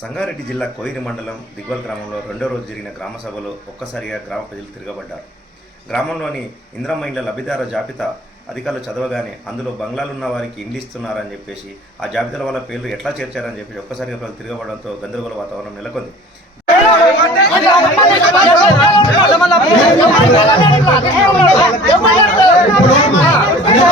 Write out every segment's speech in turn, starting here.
సంగారెడ్డి జిల్లా కోయిరి మండలం దిగ్వల్ గ్రామంలో రెండో రోజు జరిగిన గ్రామ సభలో ఒక్కసారిగా గ్రామ ప్రజలు తిరగబడ్డారు గ్రామంలోని ఇంద్రమైండ్ల ఇండ్ల జాబితా అధికారులు చదవగానే అందులో బంగ్లాలు వారికి ఇండ్లు ఇస్తున్నారని చెప్పేసి ఆ జాబితాల వల్ల పేర్లు ఎట్లా చేర్చారని చెప్పేసి ఒక్కసారిగా ప్రజలు తిరగబడంతో గందరగోళ వాతావరణం నెలకొంది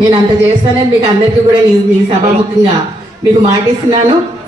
నేను అంత చేస్తానని మీకు అందరికీ కూడా మీ సభాముఖంగా మీకు మాట ఇస్తున్నాను